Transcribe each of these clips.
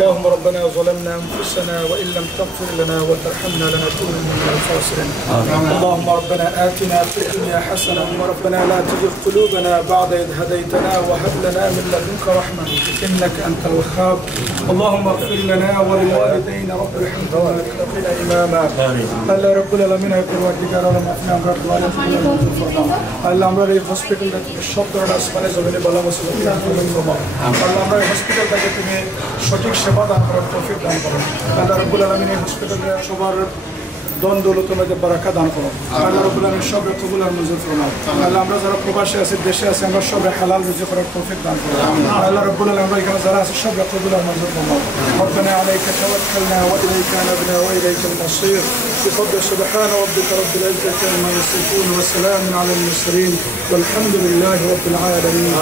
اللهم ربنا ظلمنا أنفسنا وإن لم تغفر لنا وترحمنا لنكونن من الخاسرين. اللهم ربنا آتنا في الدنيا حسنة وربنا لا تزغ قلوبنا بعد إذ هديتنا وهب لنا من لدنك رحمة إنك أنت الوهاب. اللهم اغفر لنا ولوالدينا رب ارحمهما كما إماما. আল্লাহ রাব্বুল আলামিন পরওয়ারদিগার আলম আপনি আমরা দোয়া আল্লাহ আমরা এই হসপিটালটাকে সব ধরনের আসমানে জমিনে বলা মুসিবত আল্লাহ আমরা এই হসপিটালটাকে তুমি সঠিক সেবা দান করার তৌফিক দান করো। আল্লাহ রাব্বুল আলামিন এই হসপিটালে সবার দন দৌলত মধ্যে বারাকা দান করো। আল্লাহ রাব্বুল আলামিন সব কবুল আর মঞ্জুর ফরমাও। আল্লাহ আমরা যারা প্রবাসী আছি দেশে আছি আমরা সব হালাল রুজি করার তৌফিক দান করো। আল্লাহ রাব্বুল আলামিন আমরা এখানে যারা আছি সব কবুল আর মঞ্জুর ফরমাও। ربنا عليك توكلنا وإليك أنبنا وإليك المصير. بفضل سبحان ربك رب العزة عما يصفون وسلام على المرسلين والحمد لله رب العالمين.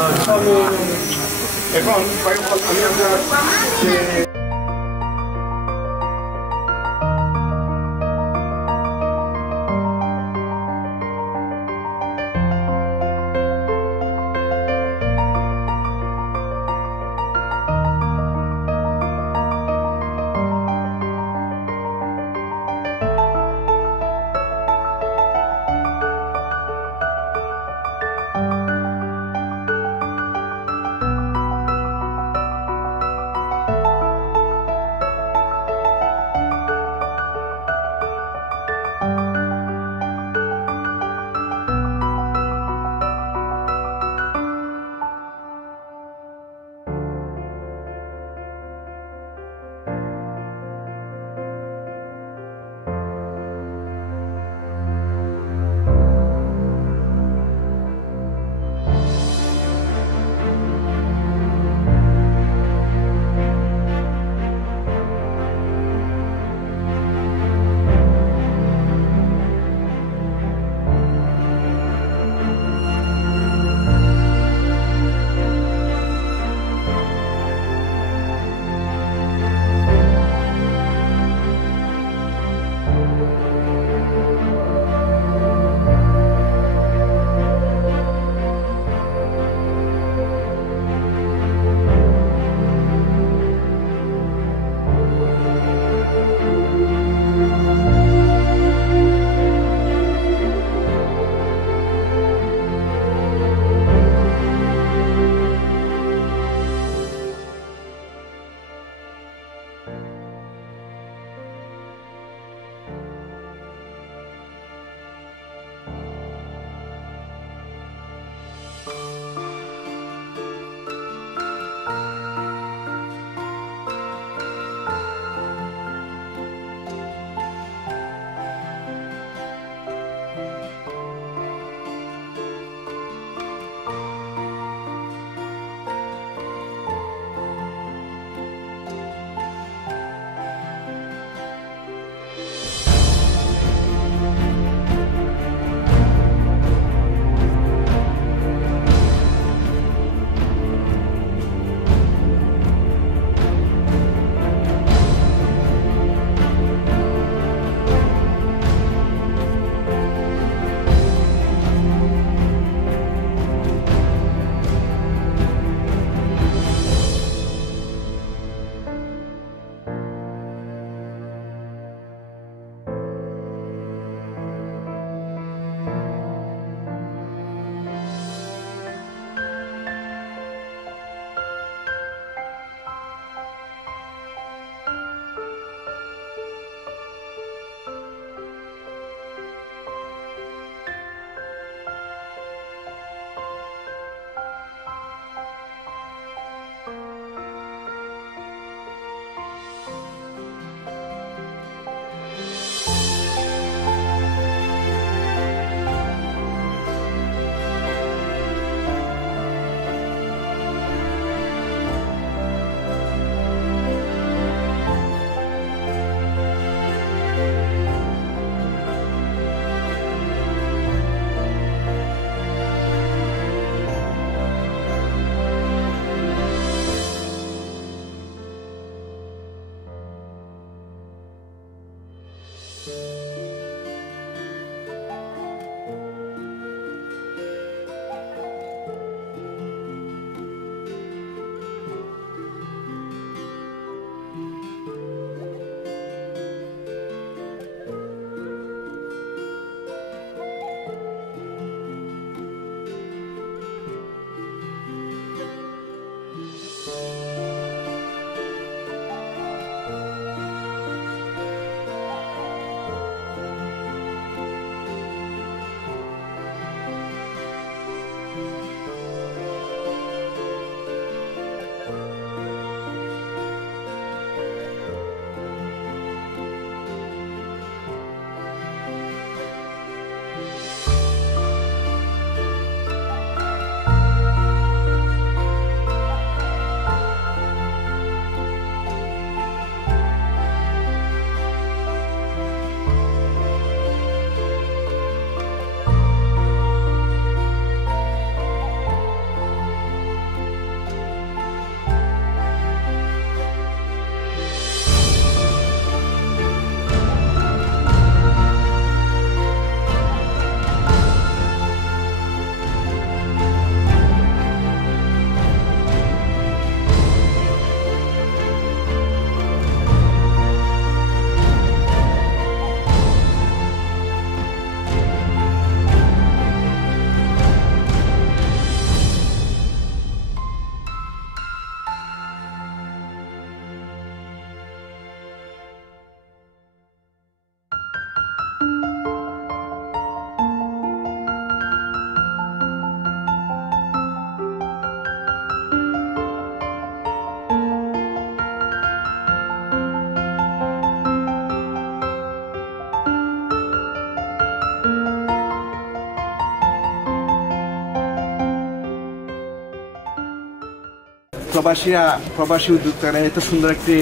প্রবাসী উদ্যোক্তারা এত সুন্দর একটি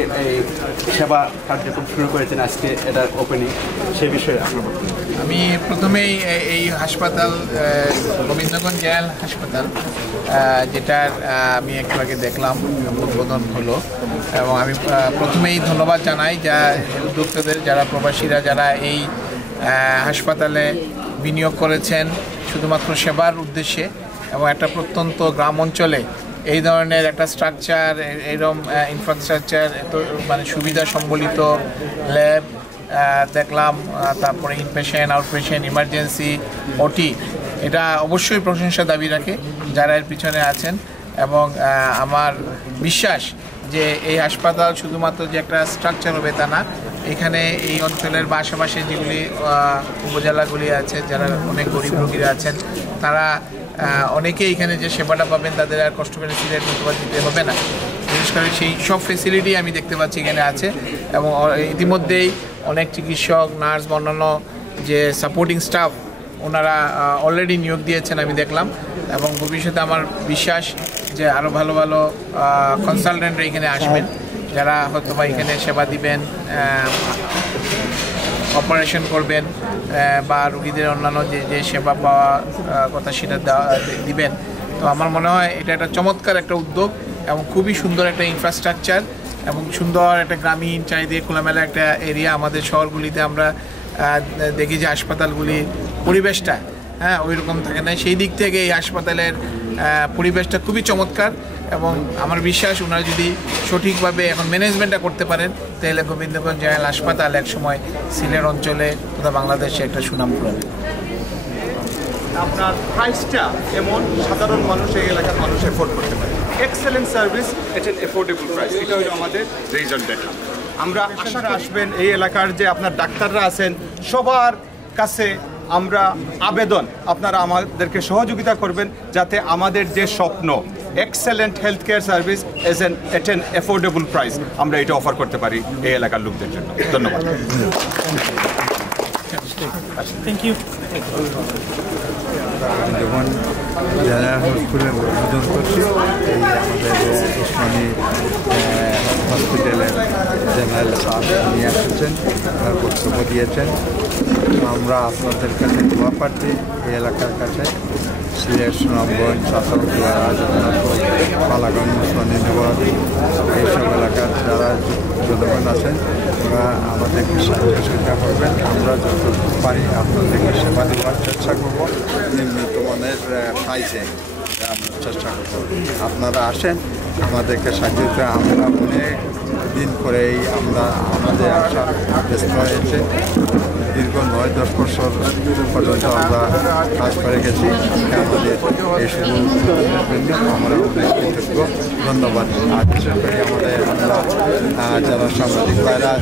সেবা কার্যক্রম শুরু করেছেন আজকে এটার ওপেনিং, সে বিষয়ে আমি প্রথমেই এই হাসপাতাল গোবিন্দগঞ্জ জেনারেল হাসপাতাল যেটার আমি একটু আগে দেখলাম উদ্বোধন হলো, এবং আমি প্রথমেই ধন্যবাদ জানাই যা উদ্যোক্তাদের, যারা প্রবাসীরা যারা এই হাসপাতালে বিনিয়োগ করেছেন শুধুমাত্র সেবার উদ্দেশ্যে, এবং একটা প্রত্যন্ত গ্রাম অঞ্চলে এই ধরনের একটা স্ট্রাকচার, এরকম ইনফ্রাস্ট্রাকচার, এত মানে সুবিধা সম্বলিত ল্যাব দেখলাম, তারপরে ইনপেশেন্ট, আউটপেশেন্ট, ইমার্জেন্সি, ওটি, এটা অবশ্যই প্রশংসা দাবি রাখে যারা এর পিছনে আছেন। এবং আমার বিশ্বাস যে এই হাসপাতাল শুধুমাত্র যে একটা স্ট্রাকচার হবে তা না, এখানে এই অঞ্চলের বা আশেপাশে যেগুলি উপজেলাগুলি আছে, যারা অনেক গরিব রোগীরা আছেন, তারা অনেকেই এখানে যে সেবাটা পাবেন তাদের আর কষ্ট করে সিলেট অথবা দিতে হবে না। বিশেষ করে সেই সব ফেসিলিটি আমি দেখতে পাচ্ছি এখানে আছে, এবং ইতিমধ্যেই অনেক চিকিৎসক, নার্স বা অন্যান্য যে সাপোর্টিং স্টাফ ওনারা অলরেডি নিয়োগ দিয়েছেন আমি দেখলাম। এবং ভবিষ্যতে আমার বিশ্বাস যে আরও ভালো ভালো কনসালটেন্টরা এখানে আসবেন, যারা হয়তো বা এখানে সেবা দিবেন, অপারেশন করবেন, বা রুগীদের অন্যান্য যে সেবা পাওয়া কথা সেটা দিবেন। তো আমার মনে হয় এটা একটা চমৎকার একটা উদ্যোগ, এবং খুবই সুন্দর একটা ইনফ্রাস্ট্রাকচার, এবং সুন্দর একটা গ্রামীণ চারিদিকে খোলামেলা একটা এরিয়া। আমাদের শহরগুলিতে আমরা দেখি যে হাসপাতালগুলির পরিবেশটা ওই রকম থাকে না, সেই দিক থেকে এই হাসপাতালের পরিবেশটা খুবই চমৎকার। এবং আমার বিশ্বাস ওনারা যদি সঠিকভাবে এখন ম্যানেজমেন্টটা করতে পারেন, তাহলে গোবিন্দগঞ্জ জেনারেল হাসপাতাল একসময় সিলেট অঞ্চলে তথা বাংলাদেশে একটা সুনাম কুড়াবে। আপনার প্রাইসটা এমন সাধারণ মানুষ, এই এলাকার মানুষ এফোর্ড করতে পারে। এক্সেলেন্ট সার্ভিস এট এন এফোর্ডেবল প্রাইস, এটা হলো আমাদের রেজাল্ট দেখা। আমরা আশা আসবেন এই এলাকার যে আপনার ডাক্তাররা আছেন সবার কাছে আমরা আবেদন, আপনারা আমাদেরকে সহযোগিতা করবেন যাতে আমাদের যে স্বপ্ন এক্সেলেন্ট হেলথ কেয়ার সার্ভিস এট এন এফোর্ডেবল প্রাইস আমরা এটা অফার করতে পারি এই এলাকার লোকদের জন্য। ধন্যবাদ। Thank you. যখন জেনারেল হসপিটালে উদ্বোধন করছি, এই আমাদের ওসমানী হসপিটালের জেনারেল স্যার নিয়ে এসেছেন, তার বক্তব্য দিয়েছেন। আমরা আপনাদের কাছে দোয়া প্রার্থী, এই এলাকার কাছে সিলেট, সুনামগঞ্জ, চাঁচাউলিয়া, জগন্নাথপুর, পালাগঞ্জ, ওসমানী নগর, এইসব এলাকার যারা জনগণ আছেন ওরা আমাদেরকে সহযোগিতা করবেন। আমরা যতটুকু পারি আপনাদেরকে সেবা দেওয়ার চেষ্টা করবো, নিম্নিত মানের প্রাইসে আমরা চেষ্টা করবো। আপনারা আসেন, আমাদেরকে সাহায্য করে। আমরা অনেক দিন করেই আমাদের আশা ব্যস্ত হয়েছে, দীর্ঘ 9-10 বছর পর্যন্ত আমরা কাজ করে গেছি। আমাদের এই শুধু আমরা অনেক কৃতজ্ঞ, ধন্যবাদ। আর বিশেষ করে আমরা যারা সাংবাদিক ভাইরা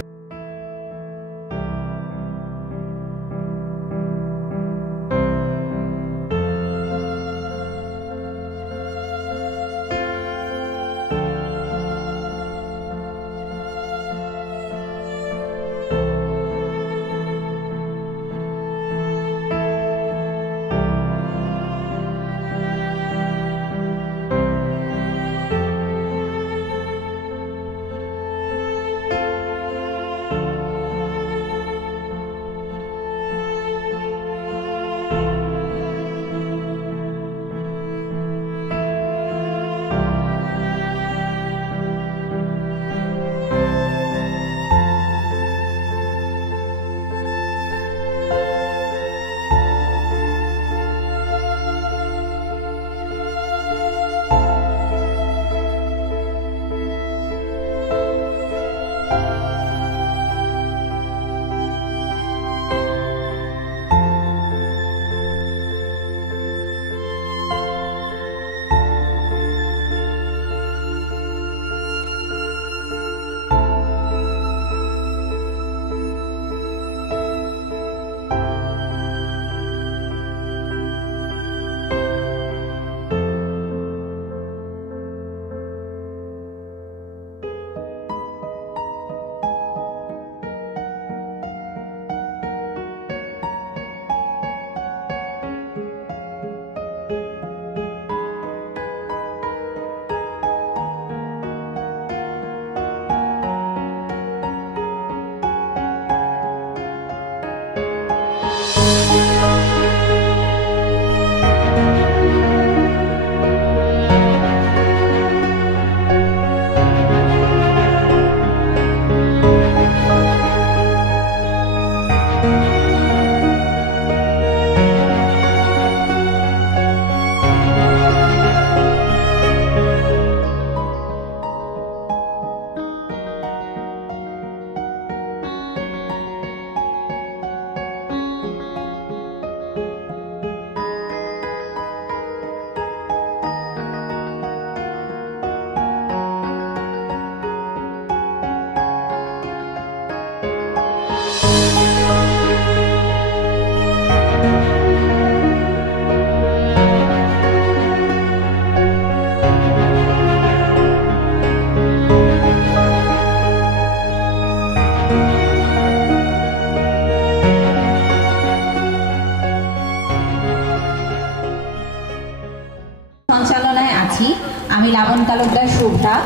জানাচ্ছি। আমি লাবণ তালুকদার শুভ্রা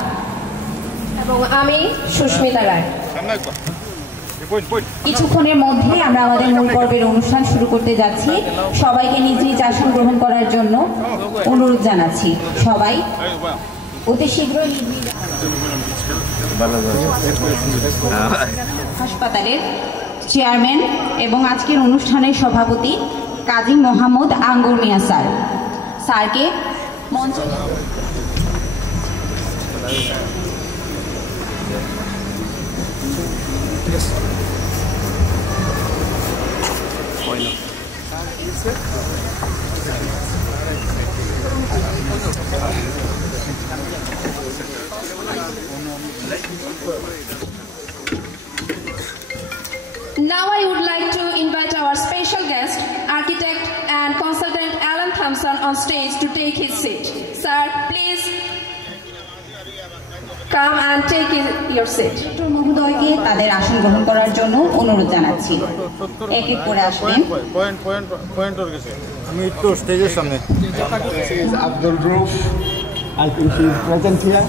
এবং আমি সুস্মিতা রায়। কিছুক্ষণের মধ্যে আমরা আমাদের মূল পর্বের অনুষ্ঠান শুরু করতে যাচ্ছি। সবাইকে নিজ নিজ আসন গ্রহণ করার জন্য অনুরোধ জানাচ্ছি। সবাই অতি শীঘ্রই হাসপাতালের চেয়ারম্যান এবং আজকের অনুষ্ঠানের সভাপতি কাজী মোহাম্মদ আঙ্গুর মিয়া স্যারকে মঞ্চে Now I would like to invite our special guest, architect and consultant Alan Thompson on stage to take his seat. Sir, please come and take your seat. মহোদয়কে তাদের আসন গ্রহণ করার জন্য অনুরোধ জানাচ্ছি। এক এক করে আসবেন। আমি একটু স্টেজের সামনে। Abdul Rauf, I think he is present here.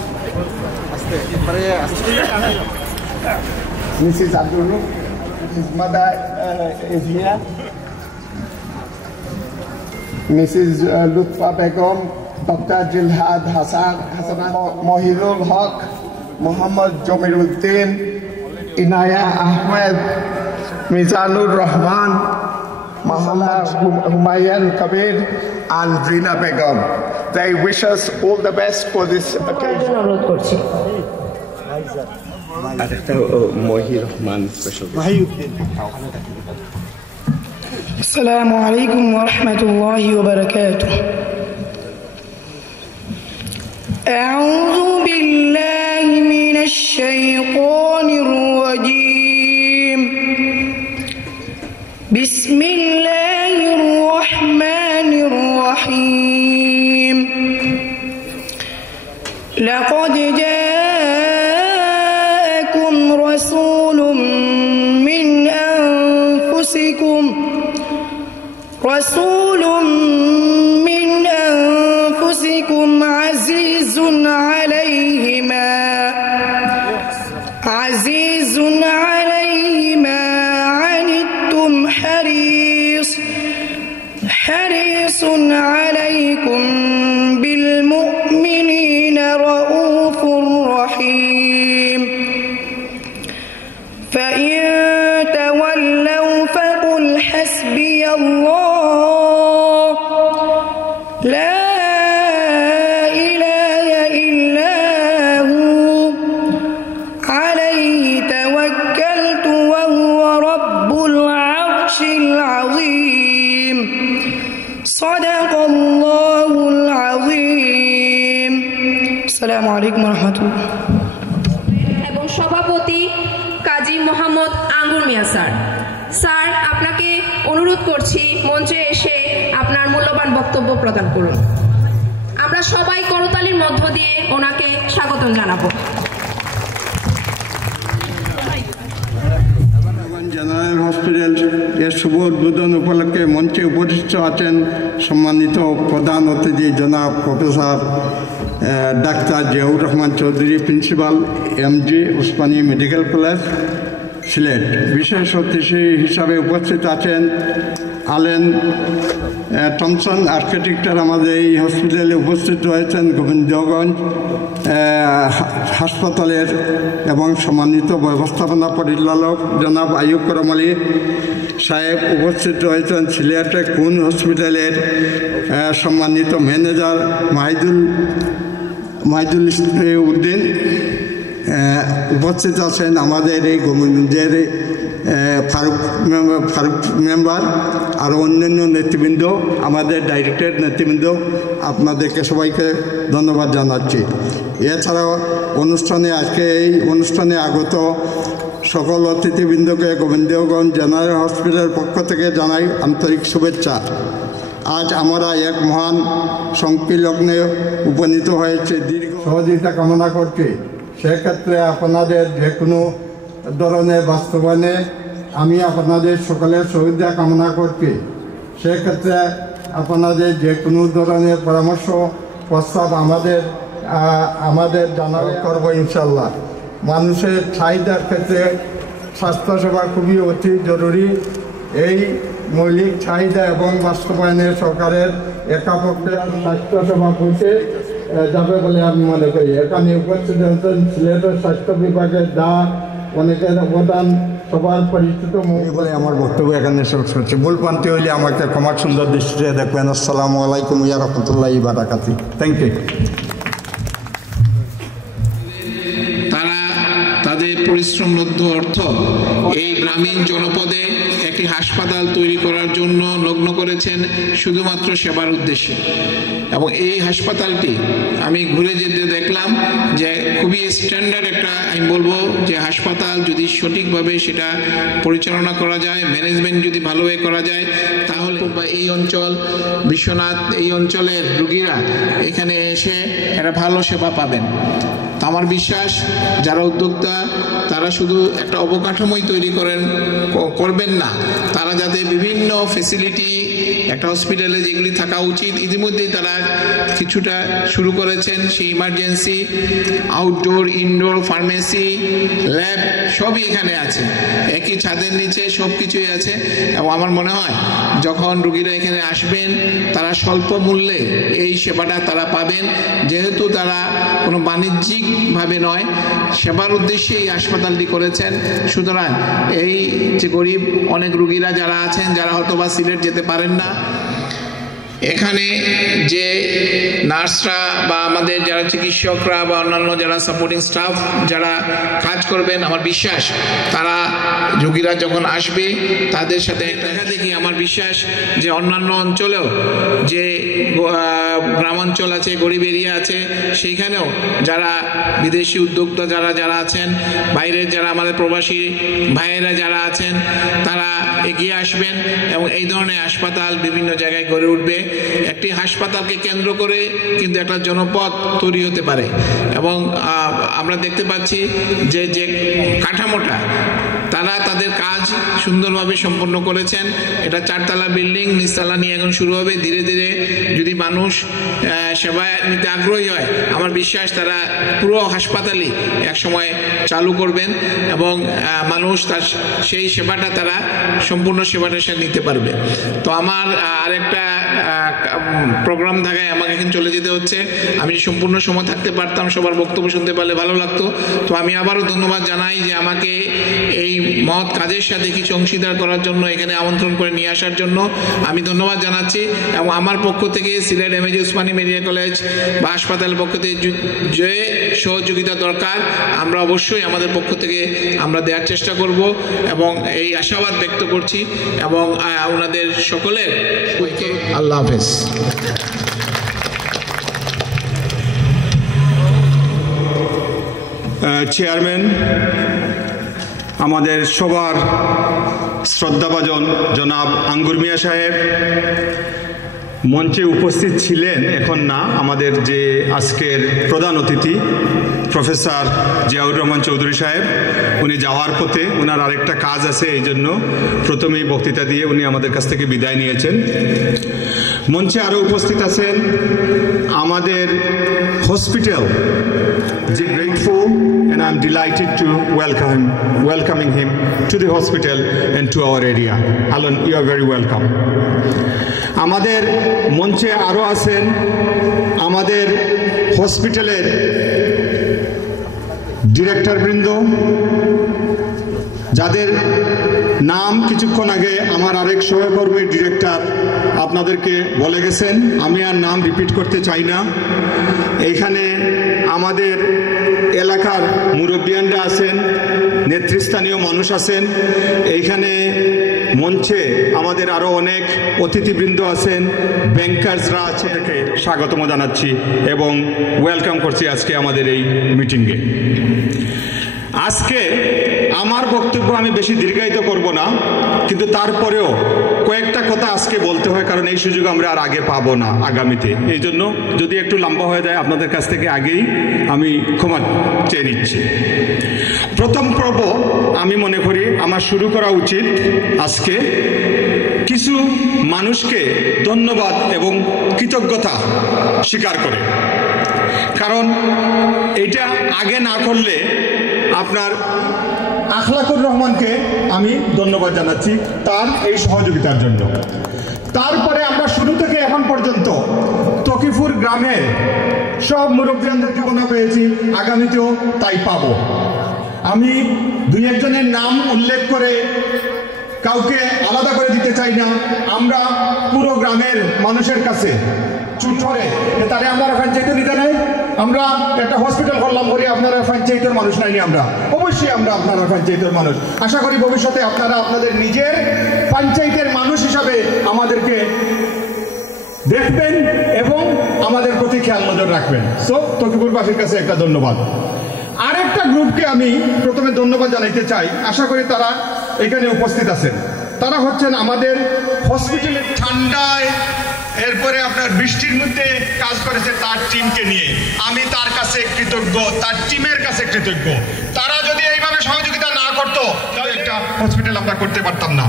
Mrs. Abdul Roof, his mother is here. Mrs. Lutfa Begum, Dr. Jilhad Hassan, Mohirul Haq, Muhammad Jamiluddin, Inaya Ahmed, Mizanur Rahman, Muhammad Humayun Kabir, and Rina Begum. They wish us all the best for this occasion. অনুরোধ করছি। السلام عليكم ورحمة الله وبركاته. أعوذ بالله من الشيطان الرجيم. بسم الله الرحمن الرحيم. لقد جاءكم رسول من أنفسكم عزيز عليه ما عنتم حريص عليكم بالمؤمنين رؤوف رحيم. فإن تولوا فقل حسبي الله لا إله إلا هو عليه توكلت وهو رب العرش العظيم. صدق الله العظيم. السلام عليكم ورحمة الله. এবং সভাপতি কাজী মোহাম্মদ আঙ্গুর মিয়া sir, আপনাকে অনুরোধ করছি মঞ্চে এসে আপনার মূল্যবান বক্তব্য প্রদান করুন। আমরা সবাই করতালির মধ্য দিয়ে ওনাকে স্বাগতম জানাবো। জেনারেল হসপিটাল এর শুভ উদ্বোধন উপলক্ষে মঞ্চে উপস্থিত আছেন সম্মানিত প্রধান অতিথি জনাব professor doctor Ziaur Rahman Chowdhury, principal MG Usmani medical college Sylhet. বিশেষ অতিথি হিসাবে উপস্থিত আছেন আলেন থমসন আর্কিটেক্টর। আমাদের এই হসপিটালে উপস্থিত রয়েছেন গোবিন্দগঞ্জ হাসপাতালের এবং সম্মানিত ব্যবস্থাপনা পরিচালক জনাব আইয়ুব করম আলী সাহেব। উপস্থিত রয়েছেন সিলেটে খুন হসপিটালের সম্মানিত ম্যানেজার মাহিদুল উদ্দিন। উপস্থিত আছেন আমাদের এই গোবিন্দগঞ্জের ফারুক মেম্বার, আরও অন্যান্য নেতৃবৃন্দ, আমাদের ডাইরেক্টর নেতৃবৃন্দ, আপনাদেরকে সবাইকে ধন্যবাদ জানাচ্ছি। এছাড়াও আজকে এই অনুষ্ঠানে আগত সকল অতিথিবৃন্দকে গোবিন্দগঞ্জ জেনারেল হসপিটালের পক্ষ থেকে জানাই আন্তরিক শুভেচ্ছা। আজ আমরা এক মহান সংকীলগ্নে উপনীত হয়েছে। দীর্ঘ সহযোগিতা কামনা করছি। সেক্ষেত্রে আপনাদের যে কোনো ধরনের বাস্তবায়নে আমি আপনাদের সকলের সহযোগিতা কামনা করছি। সেক্ষেত্রে আপনাদের যে কোনো ধরনের পরামর্শ প্রস্তাব আমাদের জানালে করব ইনশাল্লাহ। মানুষের চাহিদার ক্ষেত্রে স্বাস্থ্যসেবা খুবই অতি জরুরি। এই মৌলিক চাহিদা এবং বাস্তবায়নে সরকারের একাপক্ষে স্বাস্থ্যসেবা পৌঁছে যাবে বলে আমি মনে করি। এখানে উপস্থিত হচ্ছেন সিলেটের স্বাস্থ্য বিভাগের অনেকের অবদান সবার পরিচিত বলে আমার বক্তব্য এখানে শেষ করছি। ভুল প্রান্তি হইলে আমাকে ক্ষমা সুন্দর দৃষ্টিতে দেখবেন। আসসালামু আলাইকুম ইয়া রাহমাতুল্লাহি ওয়া বারাকাতুহু। Thank you. তারা তাদের পরিশ্রমলব্ধ অর্থ এই গ্রামীণ জনপদে একটি হাসপাতাল তৈরি করার জন্য লগ্ন করেছেন শুধুমাত্র সেবার উদ্দেশ্যে। এবং এই হাসপাতালটি আমি ঘুরে যেতে দেখলাম যে খুবই স্ট্যান্ডার্ড একটা, আমি বলবো যে হাসপাতাল যদি সঠিকভাবে সেটা পরিচালনা করা যায়, ম্যানেজমেন্ট যদি ভালোভাবে করা যায়, তাহলে এই অঞ্চল বিশ্বনাথ এই অঞ্চলের রোগীরা এখানে এসে একটা ভালো সেবা পাবেন। আমার বিশ্বাস যারা উদ্যোক্তা তারা শুধু একটা অবকাঠামোই তৈরি করবেন না, তারা যাতে বিভিন্ন ফেসিলিটি একটা হসপিটালে যেগুলি থাকা উচিত ইতিমধ্যেই তারা কিছুটা শুরু করেছেন। সেই emergency, outdoor, indoor, pharmacy, lab সবই এখানে আছে, একই ছাদের নিচে সব কিছুই আছে। এবং আমার মনে হয় যখন রোগীরা এখানে আসবেন তারা স্বল্প মূল্যে এই সেবাটা তারা পাবেন, যেহেতু তারা কোনো বাণিজ্যিকভাবে নয়, সেবার উদ্দেশ্যে এই হাসপাতালটি করেছেন। সুতরাং এই যে গরিব অনেক রোগীরা যারা আছেন, যারা হয়তো বা সিলেট যেতে পারেন না, এখানে যে নার্সরা বা আমাদের যারা চিকিৎসকরা বা অন্যান্য যারা সাপোর্টিং স্টাফ যারা কাজ করবেন, আমার বিশ্বাস তারা রোগীরা যখন আসবে তাদের সাথে দেখা দেখি আমার বিশ্বাস যে অন্যান্য অঞ্চলেও যে গ্রামাঞ্চল আছে, গরিব এরিয়া আছে, সেইখানেও যারা বিদেশি উদ্যোক্তা যারা আছেন, বাইরের যারা আমাদের প্রবাসী ভাইয়েরা যারা আছেন, তারা এগিয়ে আসবেন এবং এই ধরনের হাসপাতাল বিভিন্ন জায়গায় গড়ে উঠবে। একটি হাসপাতালকে কেন্দ্র করে কিন্তু একটা জনপদ তৈরি হতে পারে। এবং আমরা দেখতে পাচ্ছি যে কাঠামোটা তারা তাদের কাজ সুন্দরভাবে সম্পন্ন করেছেন। এটা 4 তলা বিল্ডিং, নিচতলা নিয়ে এখন শুরু হবে। ধীরে ধীরে যদি মানুষ সেবা নিতে আগ্রহী হয়, আমার বিশ্বাস তারা পুরো হাসপাতালই একসময় চালু করবেন এবং মানুষ তার সেই সেবাটা তারা সম্পূর্ণ সেবাটা সে নিতে পারবে। তো আমার আরেকটা প্রোগ্রাম থাকায় আমাকে এখন চলে যেতে হচ্ছে। আমি সম্পূর্ণ সময় থাকতে পারতাম, সবার বক্তব্য শুনতে পারলে ভালো লাগতো। তো আমি আবারও ধন্যবাদ জানাই যে আমাকে এই মহৎ কাজের সাথে কিছু অংশীদার করার জন্য, এখানে আমন্ত্রণ করে নিয়ে আসার জন্য আমি ধন্যবাদ জানাচ্ছি। এবং আমার পক্ষ থেকে Sylhet M A G Usmani medical college বা হাসপাতালের পক্ষ থেকে যে সহযোগিতা দরকার আমরা অবশ্যই আমাদের পক্ষ থেকে আমরা দেওয়ার চেষ্টা করব এবং এই আশাবাদ ব্যক্ত করছি। এবং ওনাদের সকলের আল্লাহ হাফেজ। চেয়ারম্যান, আমাদের সবার শ্রদ্ধাভাজন জনাব আঙ্গুর মিয়া সাহেব মঞ্চে উপস্থিত ছিলেন, এখন না। আমাদের যে আজকের প্রধান অতিথি প্রফেসর জিয়াউর রহমান চৌধুরী সাহেব, উনি যাওয়ার পথে, ওনার আরেকটা কাজ আছে, এই জন্য প্রথমেই বক্তৃতা দিয়ে উনি আমাদের কাছ থেকে বিদায় নিয়েছেন। মঞ্চে আরও উপস্থিত আছেন আমাদের হসপিটাল, যে grateful and I'm delighted to welcoming him to the hospital and to our area. Alan, you are very welcome. আমাদের মঞ্চে আরও আছেন আমাদের হসপিটালের ডিরেক্টরবৃন্দ, যাদের নাম কিছুক্ষণ আগে আমার আরেক সহকর্মী ডিরেক্টর আপনাদেরকে বলে গেছেন, আমি আর নাম রিপিট করতে চাই না। এইখানে আমাদের এলাকার মুরব্বিয়ানরা আছেন, নেতৃস্থানীয় মানুষ আছেন, এইখানে মঞ্চে আমাদের আরও অনেক অতিথিবৃন্দ আছেন, ব্যাংকার্সরা আছে, থেকে স্বাগতম জানাচ্ছি এবং ওয়েলকাম করছি আজকে আমাদের এই মিটিংয়ে। আজকে আমার বক্তব্য আমি বেশি দীর্ঘায়িত করব না, কিন্তু তারপরেও কয়েকটা কথা আজকে বলতে হয়, কারণ এই সুযোগ আমরা আর আগে পাবো না আগামীতে। এই জন্য যদি একটু লম্বা হয়ে যায় আপনাদের কাছ থেকে আগেই আমি ক্ষমা চেয়ে নিচ্ছি। প্রথম পর্ব আমি মনে করি আমার শুরু করা উচিত আজকে কিছু মানুষকে ধন্যবাদ এবং কৃতজ্ঞতা স্বীকার করে। কারণ এটা আগে না করলে আপনার আখলাকুর রহমানকে আমি ধন্যবাদ জানাচ্ছি তার এই সহযোগিতার জন্য। তারপরে আমরা শুরু থেকে এখন পর্যন্ত তকিপুর গ্রামের সব মুরব্বিয়ানদের ঠিকানা পেয়েছি, আগামীতেও তাই পাবো। আমি দুই একজনের নাম উল্লেখ করে কাউকে আলাদা করে দিতে চাই না। আমরা পুরো গ্রামের মানুষের কাছে চুটরে তারে আপনারা পঞ্চায়েত নিতে নাই, আমরা একটা হসপিটাল করলাম বলে আপনারা পঞ্চায়েতের মানুষ নাইনি, আমরা অবশ্যই আমরা আপনারা পঞ্চায়েতের মানুষ। আশা করি ভবিষ্যতে আপনারা আপনাদের নিজের পঞ্চায়েতের মানুষ হিসাবে আমাদেরকে দেখবেন এবং আমাদের প্রতি খেয়াল নজর রাখবেন। সো তকিপুরবাসীর কাছে একটা ধন্যবাদ। আরেকটা গ্রুপকে আমি প্রথমে ধন্যবাদ জানাইতে চাই, আশা করি তারা এখানে উপস্থিত আছেন। তারা হচ্ছেন আমাদের হসপিটালের ঠান্ডায় এরপরে আপনার বৃষ্টির মধ্যে কাজ করেছে তার টিমকে নিয়ে। আমি তার কাছে কৃতজ্ঞ, তার টিমের কাছে কৃতজ্ঞ। তারা যদি এইভাবে সহযোগিতা না করতো তাহলে একটা হসপিটাল আমরা করতে পারতাম না।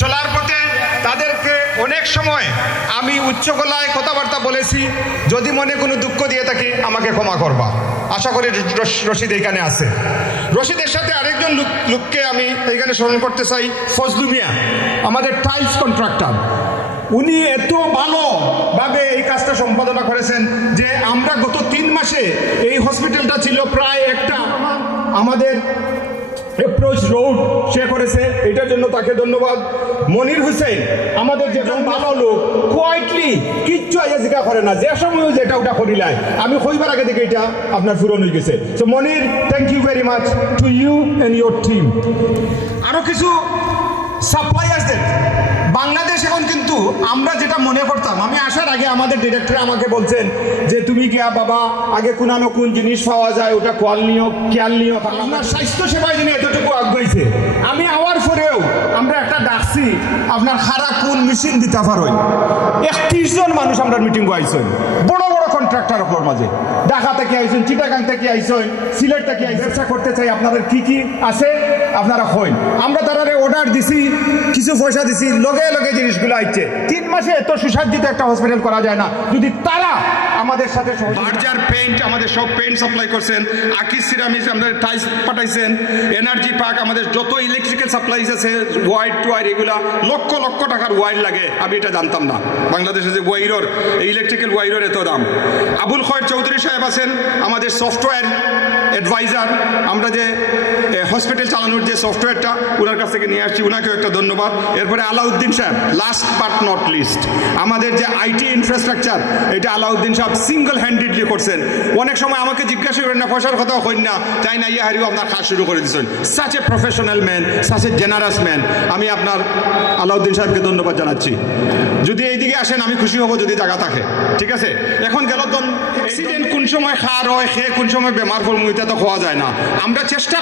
চলার পথে তাদেরকে অনেক সময় আমি উচ্চ গলায় কথাবার্তা বলেছি, যদি মনে কোনো দুঃখ দিয়ে থাকি আমাকে ক্ষমা করবা। আশা করি রশিদ এইখানে আছে। রশিদের সাথে আরেকজন লোককে আমি এইখানে স্মরণ করতে চাই, ফজলু মিয়া, আমাদের টাইলস কন্ট্রাক্টর। উনি এত ভালোভাবে এই কাজটা সম্পাদনা করেছেন যে আমরা গত 3 মাসে এই হসপিটালটা ছিল প্রায় একটা আমাদের অ্যাপ্রোচ রোড সে করেছে, এটার জন্য তাকে ধন্যবাদ। মনির হোসেন আমাদের যেটা ভালো লোক, কোয়াইটলি কিচ্ছু আইয়া করে না, যে সময় যেটা ওটা করিলায় আমি কইবার আগে থেকে এটা আপনার পূরণ হয়ে গেছে। So Monir, thank you very much to you and your team. আরো কিছু সাপ্লায়ার্সদের বাংলাদেশ এখন কিন্তু আমরা যেটা মনে করতাম, আমি আসার আগে আমাদের ডিরেক্টর আমাকে বলছেন যে তুমি গিয়া বাবা আগে কোনানো কোন জিনিস পাওয়া যায় ওটা খেয়াল নিও। আপনার স্বাস্থ্য সেবায় যিনি এতটুকু আগ্রহীছে, আমি আওয়ার পরেও আমরা একটা ডাকছি আপনার খারা কোন মেশিন দিতে পারোই। 31 জন মানুষ আমরা মিটিং আইসেন, বড় বড় কন্ট্রাক্টর ওপর মাঝে, ঢাকা থেকে আইসেন, চিটাগাং থেকে আইসেন, সিলেট থেকে ব্যবসা করতে চাই, আপনাদের কি কি আছে আপনারা হইন। আমরা তারা অর্ডার দিছি, কিছু পয়সা দিছি, লগে লগে জিনিসগুলো আইছে। 3 মাসে এত সুসজ্জিত একটা হসপিটাল করা যায় না যদি তারা আমাদের সাথে। বার্জার পেইন্ট আমাদের সব পেইন্ট সাপ্লাই করছেন, আকিস সিরামিক্স আমাদের টাইলস পাঠাইছেন, এনার্জি পার্ক আমাদের যত ইলেকট্রিক্যাল সাপ্লাইজ আছে, ওয়াইড টুয়াইড এগুলা লক্ষ লক্ষ টাকার ওয়াইর লাগে, আমি এটা জানতাম না। বাংলাদেশে যে ওয়াইরর ইলেকট্রিক্যাল ওয়াইরের এত দাম। আবুল খয়ের চৌধুরী সাহেব আছেন আমাদের সফটওয়্যার অ্যাডভাইজার, আমরা যে হসপিটাল চালানোর যে সফটওয়্যারটা ওনার কাছ থেকে নিয়ে আসছি, ওনাকেও একটা ধন্যবাদ। এরপরে আলাউদ্দিন সাহেব, লাস্ট বাট নট লিস্ট, আমাদের যে আইটি ইনফ্রাস্ট্রাকচার এটা আলাউদ্দিন সাহেব সিঙ্গল হ্যান্ডেডলি করছেন। অনেক সময় আমাকে জিজ্ঞাসা করেন না, পয়সার কথাও কইন না, তাই না ইয়া হারিও আপনার কাজ শুরু করে দিচ্ছেন। Such a professional man, such a generous man. আমি আপনার আলাউদ্দিন সাহেবকে ধন্যবাদ জানাচ্ছি। যদি এইদিকে আসেন আমি খুশি হব যদি জায়গা থাকে, ঠিক আছে। এখন গেল অ্যাক্সিডেন্ট কোন সময় খার হয়, সে কোন সময় বেমার পড়মু এটা তো খাওয়া যায় না। আমরা চেষ্টা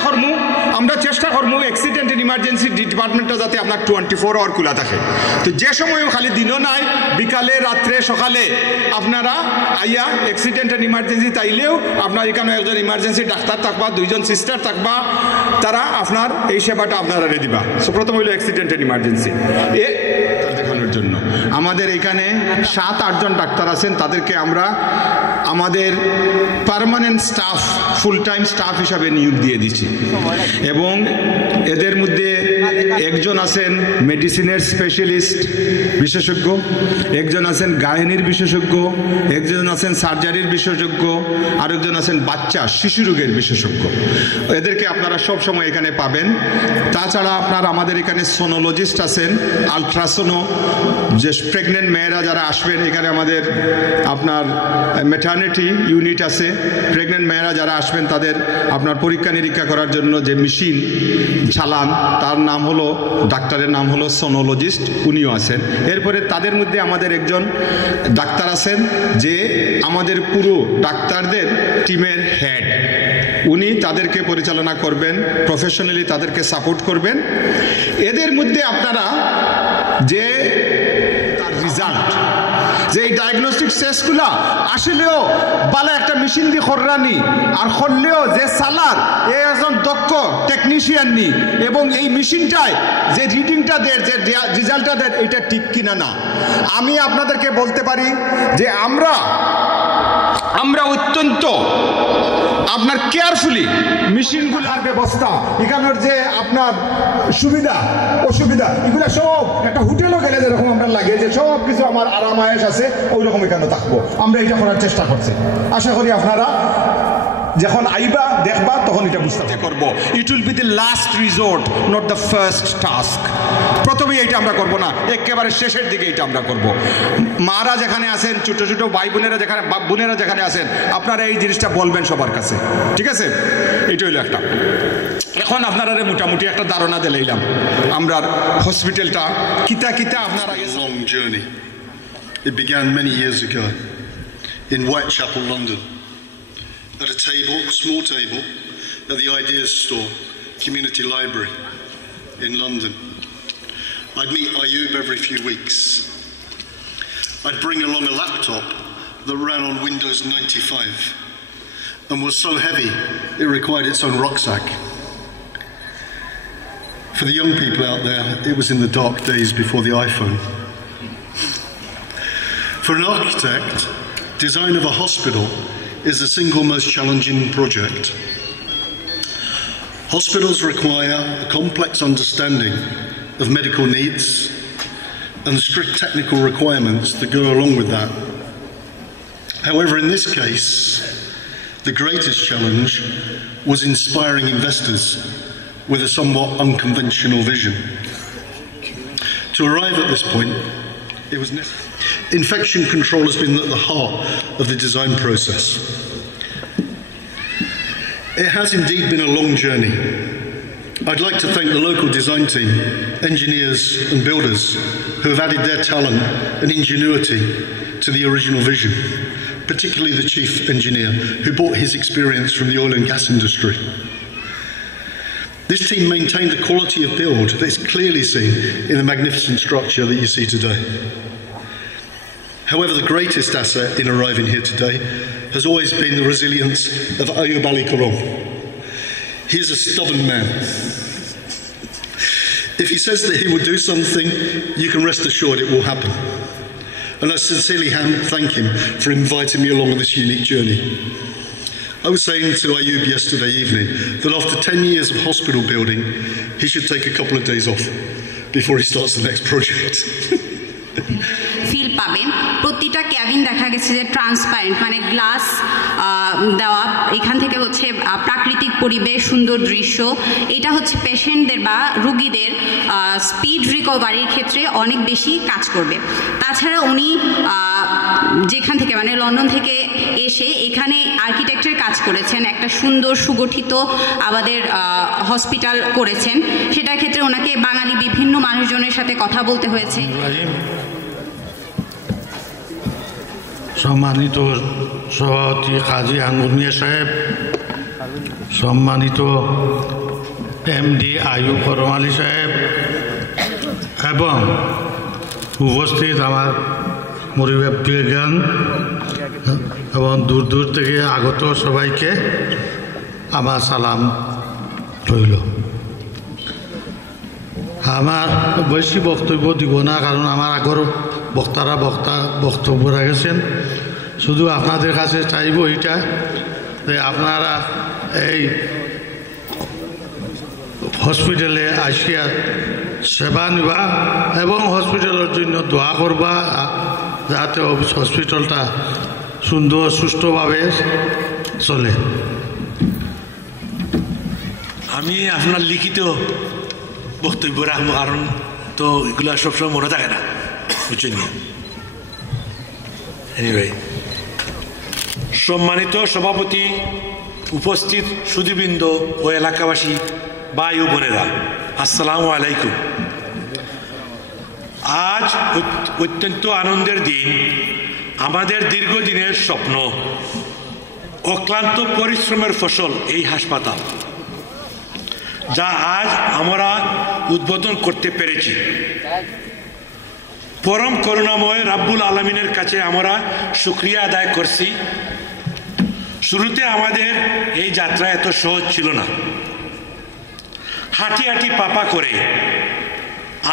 করবো অ্যাক্সিডেন্ট এন্ড ইমার্জেন্সি ডিপার্টমেন্টটা যাতে আপনার 24 আওয়ার খোলা থাকে। তো যে সময়ও খালি দিনও নাই, বিকালে, রাত্রে, সকালে আপনারা আইয়া অ্যাক্সিডেন্ট এন্ড ইমার্জেন্সি তাইলেও আপনার এখানে একজন ইমার্জেন্সি ডাক্তার থাকবা, 2 জন সিস্টার থাকবা, তারা আপনার এই সেবাটা আপনারা দিবা। সো প্রথম হইল অ্যাক্সিডেন্ট এন্ড ইমার্জেন্সি দেখানোর জন্য আমাদের এখানে 7-8 জন ডাক্তার আছেন, তাদেরকে আমরা আমাদের permanent staff, full time staff হিসাবে নিয়োগ দিয়ে দিচ্ছি। এবং এদের মধ্যে একজন আছেন মেডিসিনের স্পেশালিস্ট বিশেষজ্ঞ, একজন আছেন গাইনির বিশেষজ্ঞ, একজন আছেন সার্জারির বিশেষজ্ঞ, আরেকজন আছেন বাচ্চা শিশু রোগের বিশেষজ্ঞ। এদেরকে আপনারা সব সময় এখানে পাবেন। তাছাড়া আপনার আমাদের এখানে সোনোলজিস্ট আছেন, আলট্রাসোনো, যে প্রেগনেন্ট মেয়েরা যারা আসবেন এখানে আমাদের আপনার ম্যাটারনিটি ইউনিট আছে। প্রেগনেন্ট মেয়েরা যারা আসবেন তাদের আপনার পরীক্ষা নিরীক্ষা করার জন্য যে মেশিন চালান, তার নাম হলো, ডাক্তারের নাম হলো সোনোলজিস্ট, উনিও আছেন। এরপরে তাদের মধ্যে আমাদের একজন ডাক্তার আছেন যে আমাদের পুরো ডাক্তারদের টিমের হেড, উনি তাদেরকে পরিচালনা করবেন, প্রফেশনালি তাদেরকে সাপোর্ট করবেন। এদের মধ্যে আপনারা যে তার রেজাল্ট যে এই ডায়াগনস্টিক টেস্টগুলা আসলেও বালা একটা মেশিন দিয়ে কররানি আর করলেও যে সালার এ একজন দক্ষ টেকনিশিয়ান নি এবং এই মেশিনটায় যে রিডিংটা দেয় যে রেজাল্টটা দেয় এটা ঠিক কিনা না। আমি আপনাদেরকে বলতে পারি যে আমরা অত্যন্ত আপনার কেয়ারফুলি মেশিনগুলোর ব্যবস্থা, এখানের যে আপনার সুবিধা অসুবিধা এগুলো সব একটা হোটেলও গেলে যেরকম আমরা লাগে যে সব কিছু আমার আরামায়েশ আছে ওই রকম এখানে থাকবো, আমরা এটা করার চেষ্টা করছি। আশা করি আপনারা যখন আইবা দেখবা তখন এটা বুঝতে করবো। It will be the last resort, not the first task. প্রথমে এইটা আমরা করব না, একেবারে শেষের দিকে এটা আমরা করব। মারা যেখানে আছেন, ছোট ছোট ভাই বোনেরা যেখানে আছেন, আপনারা এই জিনিসটা বলবেন সবার কাছে, ঠিক আছে? এটা হইলো একটা। এখন আপনারা মোটামুটি একটা ধারণা দিলাম আমরা হসপিটালটা কিতা কিতা আপনারা। Long journey. It began many years ago in Whitechapel, London. At a table, a small table, at the Ideas Store, Community Library in London. I'd meet Ayub every few weeks. I'd bring along a laptop that ran on Windows 95 and was so heavy it required its own rucksack. For the young people out there, it was in the dark days before the iPhone. For an architect, design of a hospital is the single most challenging project. Hospitals require a complex understanding of medical needs and the strict technical requirements that go along with that. However, in this case, the greatest challenge was inspiring investors with a somewhat unconventional vision. To arrive at this point, it was necessary. Infection control has been at the heart of the design process. It has indeed been a long journey. I'd like to thank the local design team, engineers and builders who have added their talent and ingenuity to the original vision, particularly the chief engineer who brought his experience from the oil and gas industry. This team maintained the quality of build that is clearly seen in the magnificent structure that you see today. However, the greatest asset in arriving here today has always been the resilience of Ayub Ali Karam. He is a stubborn man. If he says that he will do something, you can rest assured it will happen. And I sincerely thank him for inviting me along on this unique journey. I was saying to Ayub yesterday evening that after 10 years of hospital building, he should take a couple of days off before he starts the next project. Feel পাবে। প্রতিটা cabin দেখা গেছে যে transparent, মানে glass দেওয়া, এখান থেকে হচ্ছে প্রাকৃতিক পরিবেশ, সুন্দর দৃশ্য। এটা হচ্ছে পেশেন্টদের বা রুগীদের স্পিড রিকভারির ক্ষেত্রে অনেক বেশি কাজ করবে। তাছাড়া উনি যেখান থেকে মানে লন্ডন থেকে এসে এখানে আর্কিটেক্টের কাজ করেছেন, একটা সুন্দর সুগঠিত আমাদের হসপিটাল করেছেন। সেটার ক্ষেত্রে ওনাকে বাঙালি বিভিন্ন মানুষজনের সাথে কথা বলতে হয়েছে। সম্মানিত সভাপতি কাজী আঙ্গুর মিয়া সাহেব, সম্মানিত এমডি আয়ুব করম আলী সাহেব এবং উপস্থিত আমার মুরব্বিয়ান এবং দূর দূর থেকে আগত সবাইকে আমার সালাম রইল। আমার বেশি বক্তব্য দিব না, কারণ আমার আগর বক্তারা বক্তব্য রেখেছেন। শুধু আপনাদের কাছে চাইব এইটা যে আপনারা এই হসপিটালে আসিয়া সেবা নিবা এবং হসপিটালের জন্য দোয়া করবা, যাতে হসপিটালটা সুন্দর সুষ্ঠুভাবে চলে। আমি আপনার লিখিত বক্তব্য রাখবো, কারণ তো এগুলো সবসময় মনে থাকে না, বুঝছেন? এনিওয়ে, সম্মানিত সভাপতি, উপস্থিত সুধীবৃন্দ ও এলাকাবাসী ভাই ও বোনেরা, আসসালামু আলাইকুম। আজ অত্যন্ত আনন্দের দিন। আমাদের দীর্ঘদিনের স্বপ্ন, অক্লান্ত পরিশ্রমের ফসল এই হাসপাতাল, যা আজ আমরা উদ্বোধন করতে পেরেছি। পরম করুণাময় রাব্বুল আলামিনের কাছে আমরা শুকরিয়া আদায় করছি। শুরুতে আমাদের এই যাত্রা এত সহজ ছিল না। হাঁটি হাঁটি পাপা করে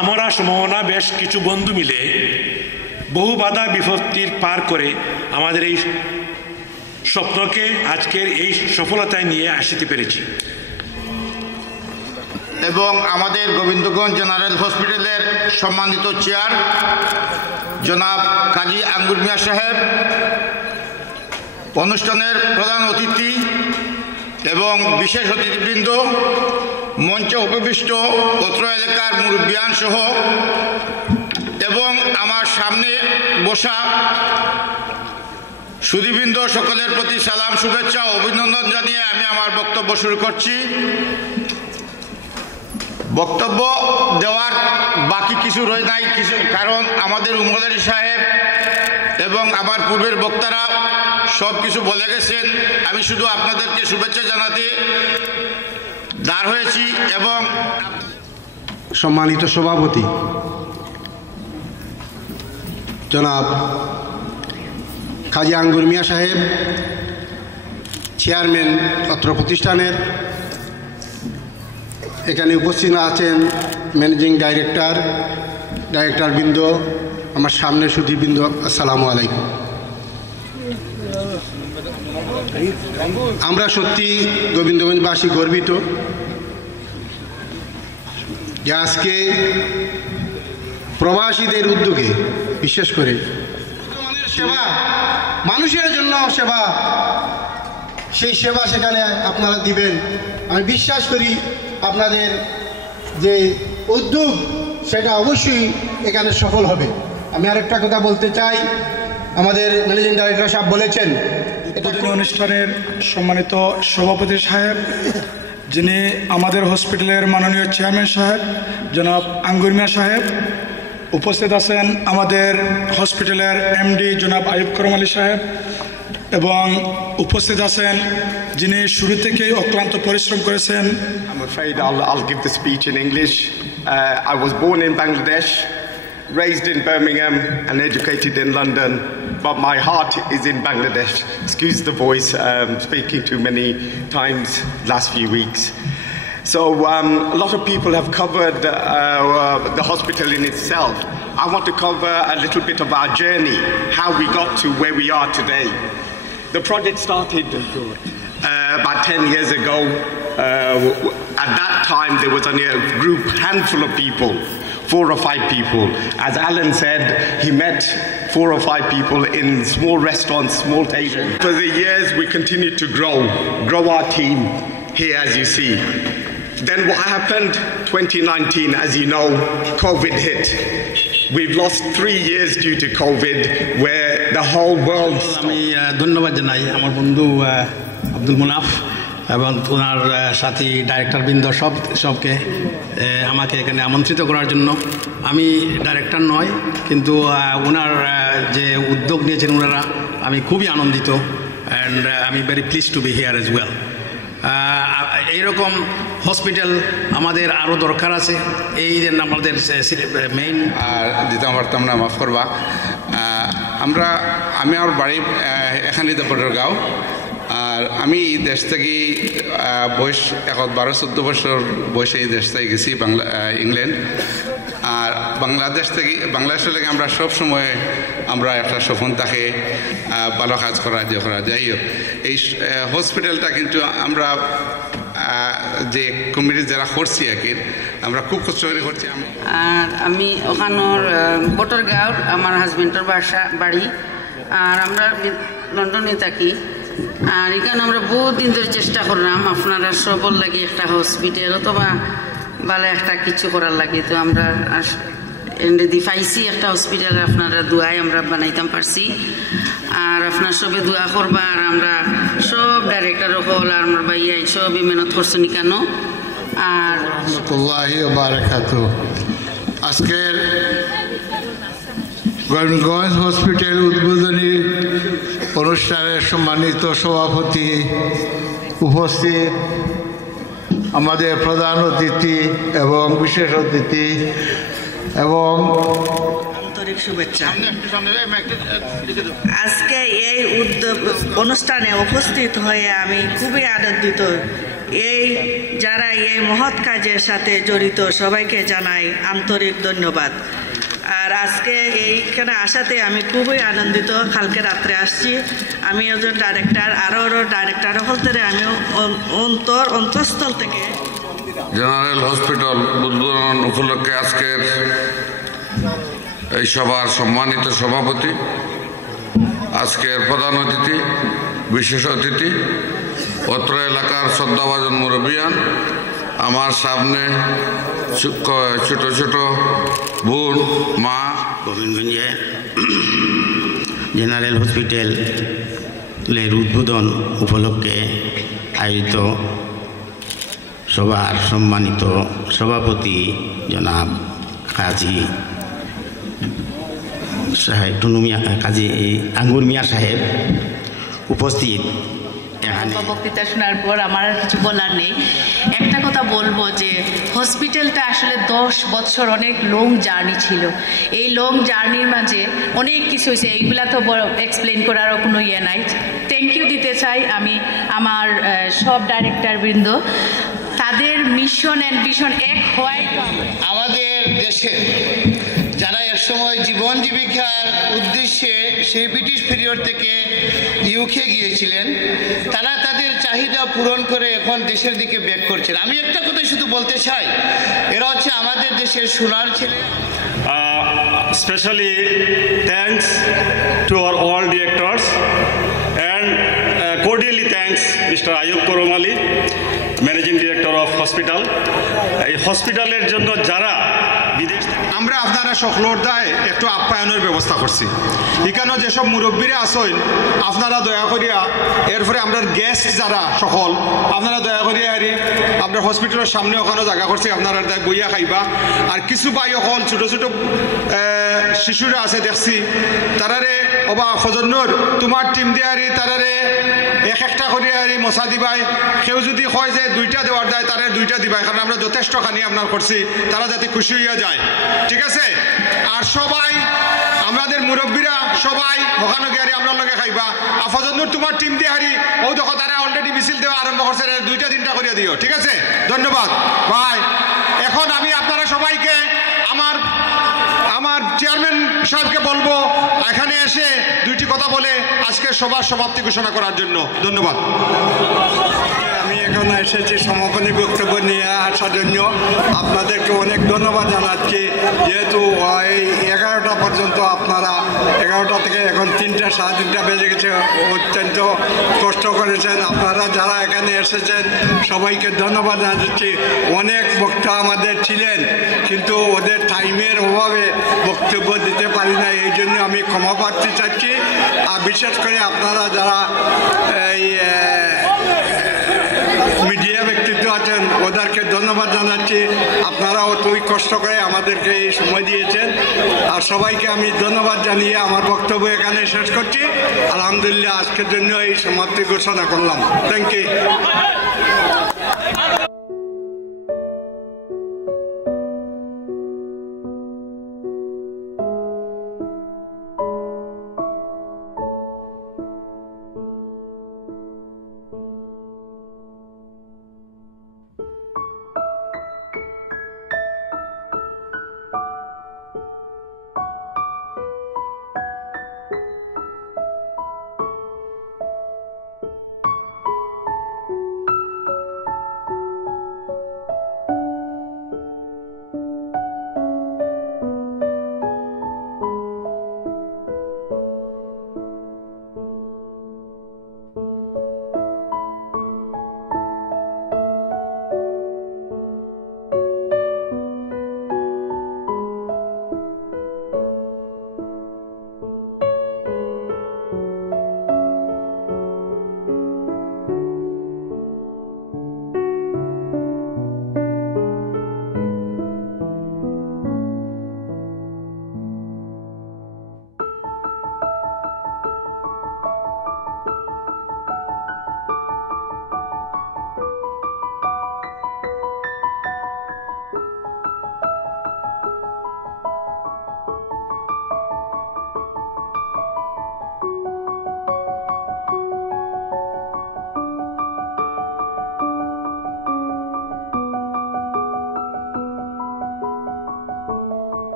আমরা সম্ভাবনা বেশ কিছু বন্ধু মিলে বহু বাধা বিপত্তির পার করে আমাদের এই স্বপ্নকে আজকের এই সফলতায় নিয়ে আসতে পেরেছি। এবং আমাদের গোবিন্দগঞ্জ জেনারেল হসপিটালের সম্মানিত চেয়ার জনাব কাজী আঙ্গুর মিয়া সাহেব, অনুষ্ঠানের প্রধান অতিথি এবং বিশেষ অতিথিবৃন্দ, মঞ্চে উপবিষ্ট অত্র এলাকার মুরব্বিয়ান সহ এবং আমার সামনে বসা সুধীবৃন্দ, সকলের প্রতি সালাম, শুভেচ্ছা ও অভিনন্দন জানিয়ে আমি আমার বক্তব্য শুরু করছি। বক্তব্য দেওয়ার বাকি কিছু রয়ে নাই কারণ আমাদের উমর আলী সাহেব এবং আমার পূর্বের বক্তারা সব কিছু বলে গেছেন। আমি শুধু আপনাদেরকে শুভেচ্ছা জানাতে দাঁড় হয়েছি। এবং সম্মানিত সভাপতি জনাব কাজী আঙ্গুর মিয়া সাহেব, চেয়ারম্যান অত্র প্রতিষ্ঠানের, এখানে উপস্থিত আছেন ম্যানেজিং ডাইরেক্টরবৃন্দ, আমার সামনে সুধীবৃন্দ, আসসালামু আলাইকুম। আমরা সত্যি গোবিন্দগঞ্জবাসী গর্বিত যে আজকে প্রবাসীদের উদ্যোগে, বিশেষ করে সেবা, মানুষের জন্য সেবা, সেই সেবা সেখানে আপনারা দিবেন। আমি বিশ্বাস করি আপনাদের যে উদ্যোগ সেটা অবশ্যই এখানে সফল হবে। আমি আরেকটা কথা বলতে চাই, আমাদের ম্যানেজিং ডাইরেক্টর সাহেব বলেছেন উদ্বোধনী অনুষ্ঠানের সম্মানিত সভাপতি সাহেব, যিনি আমাদের হসপিটালের মাননীয় চেয়ারম্যান সাহেব জনাব আঙ্গুর মিয়া সাহেব, উপস্থিত আছেন আমাদের হসপিটালের এমডি জনাব আইয়ুব করম আলী সাহেব, এবং উপস্থিত আছেন যিনি শুরু থেকেই অক্লান্ত পরিশ্রম করেছেন। I'm afraid I'll give the speech in English. I was born in Bangladesh, raised in Birmingham and educated in London, but my heart is in Bangladesh. Excuse the voice, speaking too many times last few weeks. So a lot of people have covered the hospital in itself. I want to cover a little bit of our journey, how we got to where we are today. The project started about 10 years ago. At that time, there was only a handful of people, 4 or 5 people. As Alan said, he met 4 or 5 people in small restaurants, small tables. For the years, we continued to grow our team here, as you see. Then what happened? 2019, as you know, COVID hit. We've lost 3 years due to COVID, where the whole world... আমি ধন্যবাদ জানাই আমার বন্ধু আব্দুল মুনাফ এবং ওনার সাথী ডাইরেক্টরবৃন্দ সবকে আমাকে এখানে আমন্ত্রিত করার জন্য। আমি ডাইরেক্টর নয়, কিন্তু ওনার যে উদ্যোগ নিয়েছেন ওনারা, আমি খুবই আনন্দিত, অ্যান্ড আমি very please two B here as well. এইরকম হসপিটাল আমাদের আরও দরকার আছে। এই যে আমাদের মেইন আর দিতে পারতাম না, মাফ করবা। আমি আমার বাড়ি এখানে বড়গাঁও, আর আমি এই দেশ থেকে বয়স 12-14 বছর বয়সে এই দেশ থেকে গেছি ইংল্যান্ড। আর বাংলাদেশের লেগে আমরা সব সময় আমরা একটা স্বপ্ন থাকে ভালো কাজ করা যাই হোক। এই হসপিটালটা কিন্তু আমরা যে কমিটি যারা করছি আমরা খুব কষ্ট করে করছি। আর আমি ওখানোর বটরগাঁওর আমার হাজবেন্ডের বাড়ি, আর আমরা লন্ডনে থাকি। আর এখানে আমরা বহুত দিন ধরে চেষ্টা করলাম আপনারা সবর লাগে একটা হসপিটাল অথবা ভালো একটা কিছু করার লাগে, তো আমরা পাইছি একটা হসপিটাল, আপনারা দোয়ায় আমরা বানাইতাম পারছি। আর আপনার সবে দোয়া করবা, আর আমরা সব ডাইরেক্টর হল আর আমার ভাইয়া সবই মেহনত করছেন কেন। আর আজকের গোবিন্দগঞ্জ হসপিটাল উদ্বোধনী অনুষ্ঠানের সম্মানিত সভাপতি, উপস্থিত আমাদের প্রধান অতিথি এবং বিশেষ অতিথি এবং আন্তরিক শুভেচ্ছা। আজকে এই অনুষ্ঠানে উপস্থিত হয়ে আমি খুবই আনন্দিত। যারা এই মহৎ কাজের সাথে জড়িত সবাইকে জানাই আন্তরিক ধন্যবাদ। আর আজকে এইখানে আসাতে আমি খুবই আনন্দিত। কালকে রাত্রে আসছি। আমি একজন ডাইরেক্টর, আরও ডাইরেক্টর হলতে আমি অন্তঃস্থল থেকে জেনারেল হসপিটাল উদ্বোধন উপলক্ষে আজকের এই সভার সম্মানিত সভাপতি, আজকের প্রধান অতিথি, বিশেষ অতিথি, অত্র এলাকার শ্রদ্ধাভাজন মুরব্বিয়ান, আমার সামনে ছোট ছোট বোন, মা। গোবিন্দগঞ্জে জেনারেল হসপিটালের উদ্বোধন উপলক্ষে আয়োজিত সভার সম্মানিত সভাপতি জনাব কাজী সাহেব কাজী আঙ্গুর মিয়া সাহেব উপস্থিত। বক্তৃতা শোনার পর আমার আর কিছু বলার নেই। একটা কথা বলবো যে হসপিটালটা আসলে 10 বছর অনেক লং জার্নি ছিল। এই লং জার্নির মাঝে অনেক কিছু হয়েছে, এইগুলা তো বড় এক্সপ্লেন করারও কোনো ইয়ে নাই। থ্যাংক ইউ দিতে চাই আমি আমার সব ডাইরেক্টর বৃন্দ। তাদের মিশন অ্যান্ড ভিশন এক হয়। আমাদের দেশে যারা একসময় জীবন জীবিকার উদ্দেশ্যে সেই ব্রিটিশ পিরিয়ড থেকে ইউকে গিয়েছিলেন, তারা তাদের চাহিদা পূরণ করে এখন দেশের দিকে ব্যাক করছেন। আমি একটা কথা শুধু বলতে চাই, এরা হচ্ছে আমাদের দেশের সোনার ছেলে। Especially thanks to our all directors and cordially thanks Mr. Ayub Koromali, Managing Director of Hospital. এই হসপিটালের জন্য যারা বিদেশ, আমরা আপনারা সকলের দায় একটু আপ্যায়নের ব্যবস্থা করছি। এখানে যেসব মুরব্বীরা আসেন আপনারা দয়া করিয়া, এরপরে আমরা গেস্ট যারা সকল আপনারা দয়া করিয়া আমরা হসপিটালের সামনে ওখানে জায়গা করছি, আপনারা বইয়া খাইবা। আর কিছু ভাই হল ছোট ছোট শিশুরা আছে দেখছি, তারারে অবা ফজন্নর তোমার টিম দিয়ে তারারে একটা করিয়া মশা দিবাই। কেউ যদি হয় যে 2টা দেওয়ার যায়, তারা 2টা দিবাই, কারণ আমরা যথেষ্ট খানি আপনার করছি, তারা যাতে খুশি হইয়া যায়। ঠিক আছে? আর সবাই আমাদের মুরব্বীরা সবাই ওখানে গিয়ে আমরা লগে খাইবা। আফজনুর তোমার টিম দিয়ে ও দেখো তারা অলরেডি মিছিল দেওয়া আরম্ভ করছে, 2টা 3টা করিয়া দিও। ঠিক আছে? ধন্যবাদ ভাই। এখন আমি আপনারা সবাইকে আমার চেয়ারম্যান সাহেবকে বলবো এখানে এসে 2টি কথা বলে আজকে সবার সমাপ্তি ঘোষণা করার জন্য। ধন্যবাদ। আমি এখানে এসেছি সমাপনী বক্তব্য নিয়ে আসার জন্য। আপনাদেরকে অনেক ধন্যবাদ জানাচ্ছি, যেহেতু এই 11টা পর্যন্ত আপনারা 11টা থেকে এখন 3টা 3:30 বেজে গেছে, অত্যন্ত কষ্ট করেছেন। আপনারা যারা এখানে এসেছেন সবাইকে ধন্যবাদ জানাচ্ছি। অনেক বক্তা আমাদের ছিলেন, কিন্তু ওদের টাইমের অভাবে বক্তব্য দিতে পারি না, এই জন্য আমি ক্ষমা প্রার্থী চাচ্ছি। আর বিশেষ করে আপনারা যারা এই মিডিয়া ব্যক্তিত্ব আছেন ওদেরকে ধন্যবাদ জানাচ্ছি। আপনারা অতই কষ্ট করে আমাদেরকে এই সময় দিয়েছেন। আর সবাইকে আমি ধন্যবাদ জানিয়ে আমার বক্তব্য এখানে শেষ করছি। আলহামদুলিল্লাহ, আজকের জন্য এই সমাপ্তি ঘোষণা করলাম। Thank you.